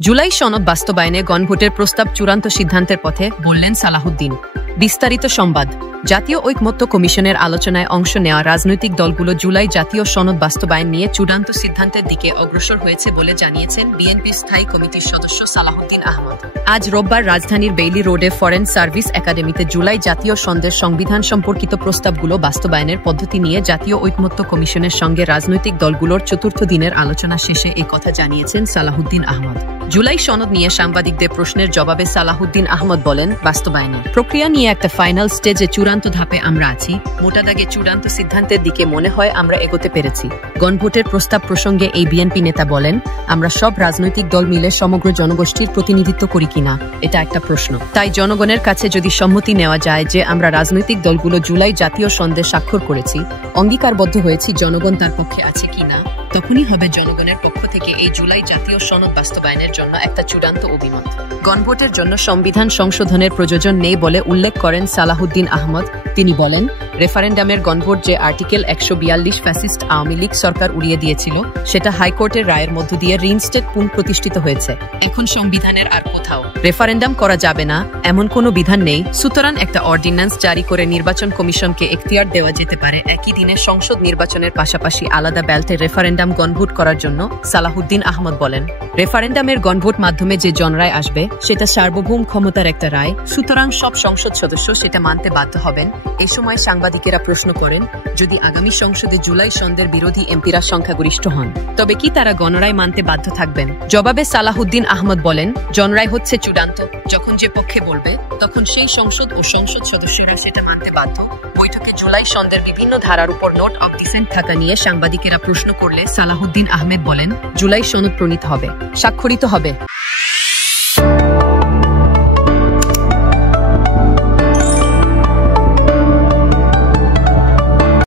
জুলাই সনদ বাস্তবায়নে গণভোটের প্রস্তাব চূড়ান্ত সিদ্ধান্তের পথে, বললেন সালাহুদ্দিন। বিস্তারিত সংবাদ। জাতীয় ঐকমত্য কমিশনের আলোচনায় অংশ নেওয়া রাজনৈতিক দলগুলো জুলাই জাতীয় সনদ বাস্তবায়ন নিয়ে চূড়ান্ত সিদ্ধান্তের দিকে অগ্রসর হয়েছে বলে জানিয়েছেন বিএনপির স্থায়ী কমিটির সদস্য সালাহুদ্দিন আহমদ। আজ রোববার রাজধানীর বেইলি রোডে ফরেন সার্ভিস একাডেমিতে জুলাই জাতীয় সনদের সংবিধান সম্পর্কিত প্রস্তাবগুলো বাস্তবায়নের পদ্ধতি নিয়ে জাতীয় ঐকমত্য কমিশনের সঙ্গে রাজনৈতিক দলগুলোর চতুর্থ দিনের আলোচনা শেষে এ কথা জানিয়েছেন সালাহুদ্দিন আহমদ। জুলাই সনদ নিয়ে সাংবাদিকদের প্রশ্নের জবাবে সালাহুদ্দিন আহমদ বলেন, বাস্তবায়নের প্রক্রিয়া নিয়ে একটা ফাইনাল স্টেজে চূড়ান্ত ধাপে আমরা আছি। মোটা দাগে চূড়ান্ত সিদ্ধান্তের দিকে মনে হয় আমরা এগোতে পেরেছি। গণভোটের প্রস্তাব প্রসঙ্গে এই বিএনপি নেতা বলেন, আমরা সব রাজনৈতিক দল মিলে সমগ্র জনগোষ্ঠীর প্রতিনিধিত্ব করি কিনা এটা একটা প্রশ্ন। তাই জনগণের কাছে যদি সম্মতি নেওয়া যায় যে আমরা রাজনৈতিক দলগুলো জুলাই জাতীয় সনদে স্বাক্ষর করেছি, অঙ্গীকারবদ্ধ হয়েছি, জনগণ তার পক্ষে আছে কিনা, তখনই হবে জনগণের পক্ষ থেকে এই জুলাই জাতীয় সনদ বাস্তবায়নের জন্য একটা চূড়ান্ত অভিমত। গণভোটের জন্য সংবিধান সংশোধনের প্রয়োজন নেই বলে উল্লেখ করেন সালাহুদ্দিন আহমদ। তিনি বলেন, রেফারেন্ডামের গণভোট যে আর্টিকেল 142 ফ্যাসিস্ট আওয়ামী লীগ সরকার উড়িয়ে দিয়েছিল, সেটা হাইকোর্টের রায়ের মধ্য দিয়ে রিইনস্টেট পুনঃপ্রতিষ্ঠিত হয়েছে। এখন সংবিধানের আর কোথাও রেফারেন্ডাম করা যাবে না এমন কোনো বিধান নেই। সুতরাং একটা অর্ডিন্যান্স জারি করে নির্বাচন কমিশনকে এখতিয়ার দেওয়া যেতে পারে একই দিনে সংসদ নির্বাচনের পাশাপাশি আলাদা ব্যালটে রেফারেন্ডাম গণভোট করার জন্য। সালাহুদ্দিন আহমদ বলেন, রেফারেন্ডামের গণভোট মাধ্যমে যে জনরায় আসবে সেটা সার্বভৌম ক্ষমতার একটা রায়, সুতরাং সব সংসদ সদস্য সেটা মানতে বাধ্য হবেন। এই সময় সাংবাদিকেরা প্রশ্ন করেন, যদি আগামী সংসদে জুলাই সনদের বিরোধী এমপিরা সংখ্যাগরিষ্ঠ হন, তবে কি তারা গণরায় মানতে বাধ্য থাকবেন? জবাবে সালাহুদ্দিন আহমদ বলেন, জনরায় হচ্ছে চূড়ান্ত। যখন যে পক্ষে বলবে তখন সেই সংসদ ও সংসদ সদস্যরা সেটা মানতে বাধ্য। বৈঠকে জুলাই সনদের বিভিন্ন ধারার উপর নোট অব ডিসেন্ট থাকা নিয়ে সাংবাদিকেরা প্রশ্ন করলে সালাহুদ্দিন আহমেদ বলেন, জুলাই সনদ প্রণীত হবে, স্বাক্ষরিত হবে।